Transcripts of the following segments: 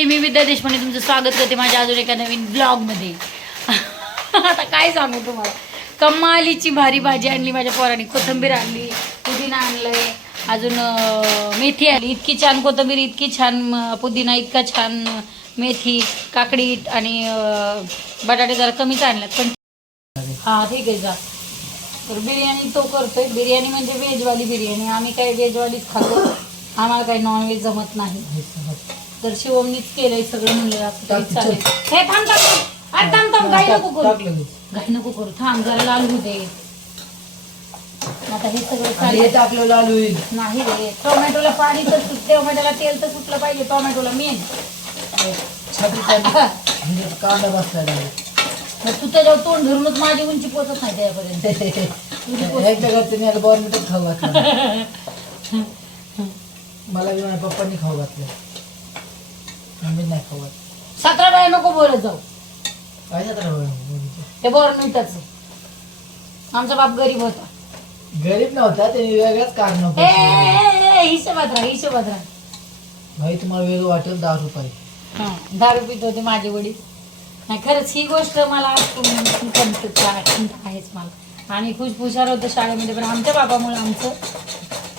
मंडळी मी विद्या देशपांडे तुमचं स्वागत करते माझ्या अजून एका नवीन ब्लॉगमध्ये आता काय सांगू तुम्हाला? कमालीची भारी भाजी आणली माझ्या पोराने. कोथिंबीर आणली पुदिना आणलंय. अजून मेथी आली. इतकी छान कोथिंबीर इतकी छान पुदिना इतका छान मेथी काकडी आणि बटाटे जरा कमीच आणल्यात. पण हा ठीक आहे जा. तर बिर्याणी तो करतोय. बिर्याणी म्हणजे व्हेजवाली बिर्याणी. आम्ही काही व्हेजवालीच खातो. आम्हाला काही नॉनव्हेज जमत नाही. तर शिवमनीच केलंय सगळं म्हणलं टाक, चालेल. चल. हे थांब थांब अरे थांब थांब घाई नको करू. टाकलं मी. घाई नको करू. थांब जरा लाल होऊ दे. आता हे सगळं आणि चालेल टाकलं लाल होईल. नाही रे टोमॅटोला पाणी तर सुट टोमॅटोला तेल तर सुटलं पाहिजे टोमॅटोला मेन छाती चालली. म्हणजे कांदा बसला direct. तू त्याच्यावर तोंड धरूनच माझी उंची पोचत नाही त्यापर्यंत. एकट्या घरचं मी आता खाऊ घातलं. मला बी माझ्या पप्पांनी खाऊ घातलं. मी नाही घातलं सतरा बाय नको बोलत जाऊ. काय जातं रे बाबा? ते बॉर्मिटाच आमचा बाप गरीब होता. गरीब नव्हता त्याने वेगळ्याच कारण ए, ए, ए, हिशोबात राहा हिशोबात राहा. भाई तुम्हाला वेगळं वाटेल दहा रुपये. हा, दारू पित होते माझे वडील. नाही खरंच ही गोष्ट मला आठवण आहेच मला. आणि खुशखुशार होतं शाळेमध्ये पण आमच्या बाबामुळे आमचं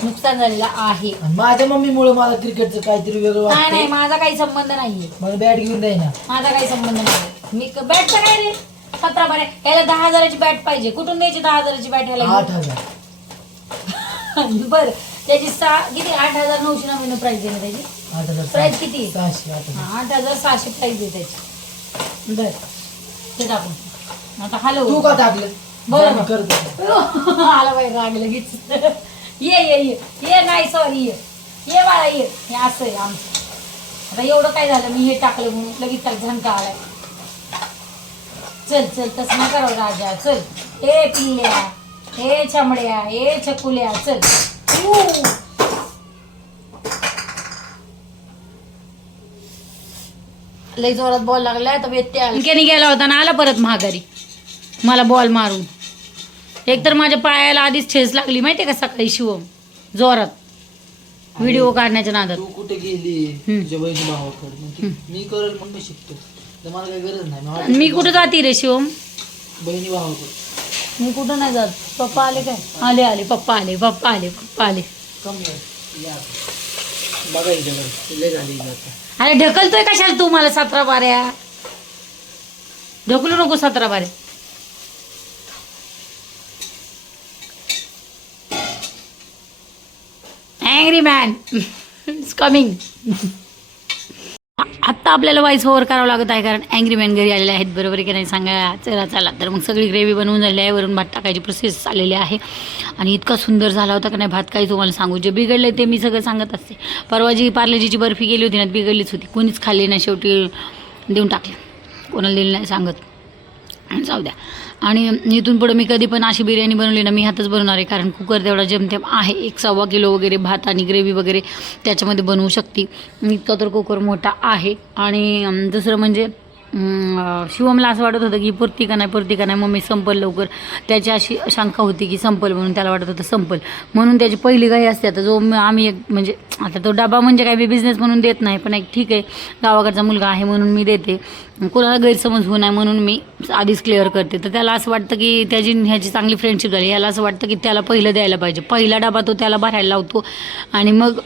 नुकसान झालेलं आहे माझ्या मम्मीमुळे मला क्रिकेटचं काहीतरी वेगळं नाही नाही वाटतं माझा काही संबंध नाहीये. मला बॅट घेऊन द्याय ना. माझा काही संबंध नाही मी बॅटचा काय रे. सतरा बारे याला दहा हजाराची बॅट पाहिजे. कुठून द्यायची दहा हजाराची बॅट आठ हजार. बर. त्याची सहा किती? आठ हजार नऊशे नव्याण्णव प्राइस आहे ना त्याची? आठ हजार प्राइस किती आहे? सहाशे आठ हजार. हा, आठ हजार सहाशे प्राइस आहे त्याची. बर. ते टाकून. आता हॅलो तू का टाकलं? बरं. करतो आला बाई राग लगेच ये ये ये. ये नाही सॉरी ये ये बाळा ये. हे असं आहे आमचं. आता एवढं काय झालं? मी हे टाकलं म्हणून लगेच त्याला झणका आलाय. चल चल तसं ना करावं राजा. चल. ए पिल्ल्या हे चमड्या हे छकुल्या चल. ऊ. लई जोरात बॉल लागलाय तर व्यत्यय गेला होता ना आला परत महागारी. मला बॉल मारून. एकतर माझ्या पायाला आधीच ठेस लागली माहितीये का सकाळी शिवम? जोरात. व्हिडिओ काढण्याच्या नादात. तू कुठे गेली? हम्म. तुझ्या बहिणी भावाकडे मग ती- मी करेल मी शिकतो. तर मला काही गरज नाही. मला आणि मी कुठं जाते रे शिवम? बहिणी भावाकडे मी कुठं नाही जात. पप्पा आले काय? आले आले. पप्पा आले पप्पा आले पप्पा आले. कमी आहे या. बघा हिच्याकडे लय झाली हिला आता. अरे ढकलतोय कशाला तू मला सतरा बाऱ्या? ढकलू नको सतरा बाऱ्या. अँग्री मॅन कमिंग आत्ता आपल्याला वाईस ओव्हर करावं लागत आहे कारण अँग्री मॅन घरी आलेले आहेत. बरोबर आहे की नाही? सांगा. चला चला. तर मग सगळी ग्रेव्ही बनवून झाली आहे. वरून भात टाकायची प्रोसेस चाललेली आहे. आणि इतका सुंदर झाला होता का नाही? भात काही तुम्हाला सांगू. जे बिघडले ते मी सगळं सांगत असते. परवा जी पार्लेजीची बर्फी गेली होती ना बिघडलीच होती. कोणीच खाल्ली नाही शेवटी. देऊन टाकली. कोणाला दिली नाही सांगत. जाऊ द्या. आणि इथून पुढं मी कधी पण अशी बिर्याणी बनवली ना मी हातच बनवणार आहे कारण कुकर तेवढा जेमतेम आहे. एक सव्वा किलो वगैरे भात आणि ग्रेव्ही वगैरे त्याच्यामध्ये बनवू शकते. इतका तर कुकर मोठा आहे. आणि दुसरं म्हणजे शिवमला असं वाटत होतं की पुरती का नाही पुरती का नाही मम्मी संपल लवकर. त्याची अशी शंका होती की संपल म्हणून त्याला वाटत होतं संपल. म्हणून त्याची पहिली घाई असते आता जो आम्ही एक म्हणजे आता तो डबा म्हणजे काय मी बिझनेस म्हणून देत नाही पण एक ठीक आहे गावाकडचा मुलगा आहे म्हणून मी देते. कोणाला गैरसमज होऊ नये म्हणून मी आधीच क्लिअर करते. तर त्याला असं वाटतं की त्याची ह्याची चांगली फ्रेंडशिप झाली. याला असं वाटतं की त्याला पहिलं द्यायला पाहिजे. पहिला डबा तो त्याला भरायला लावतो. आणि मग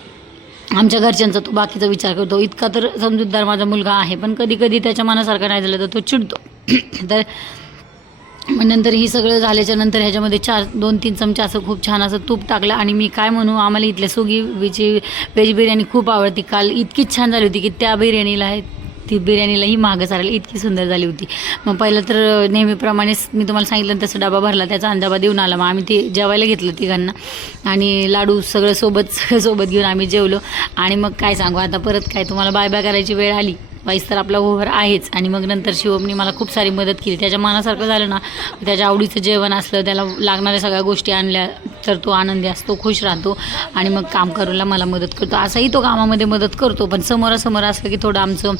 आमच्या घरच्यांचा तो बाकीचा विचार करतो इतका तर समजूतदार माझा मुलगा आहे पण कधी कधी त्याच्या मनासारखा नाही झालं तर तो चिडतो. तर नंतर ही सगळं झाल्याच्यानंतर ह्याच्यामध्ये चार दोन तीन चमचे असं खूप छान असं तूप टाकलं आणि मी काय म्हणू आम्हाला इथल्या सुगी विची व्हेज बिर्याणी खूप आवडती. काल इतकीच छान झाली होती की त्या बिर्याणीला आहे ती बिर्याणीलाही महाग चालेल इतकी सुंदर झाली होती. मग पहिलं तर नेहमीप्रमाणेच मी तुम्हाला सांगितलं तसं डबा भरला त्याचा अंदाबा देऊन आला. मग आम्ही ते जेवायला घेतलं तिघांना. आणि लाडू सगळं सोबत सगळं सोबत घेऊन आम्ही जेवलो. आणि मग काय सांगू आता परत काय तुम्हाला बाय बाय करायची वेळ आली. वाईस तर आपला ओव्हर आहेच. आणि मग नंतर शिवमनी मला खूप सारी मदत केली. त्याच्या मनासारखं झालं ना त्याच्या आवडीचं जेवण असलं त्याला लागणाऱ्या सगळ्या गोष्टी आणल्या तर तो आनंदी असतो खुश राहतो. आणि मग काम करायला मला मदत करतो. असंही तो कामामध्ये मदत करतो. पण समोरासमोर असलं की थोडं आमचं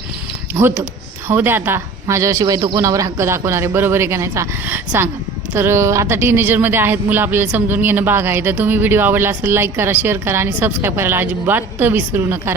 होतं. हो द्या आता. माझ्याशिवाय तो कोणावर हक्क दाखवणार आहे? बरोबर आहे का नाही? सा- सांगा. तर आता टीनेजरमध्ये आहेत मुलं आपल्याला समजून घेणं भाग आहे. तर तुम्ही व्हिडिओ आवडला असेल लाईक करा शेअर करा आणि सबस्क्राईब करायला अजिबात विसरू नका.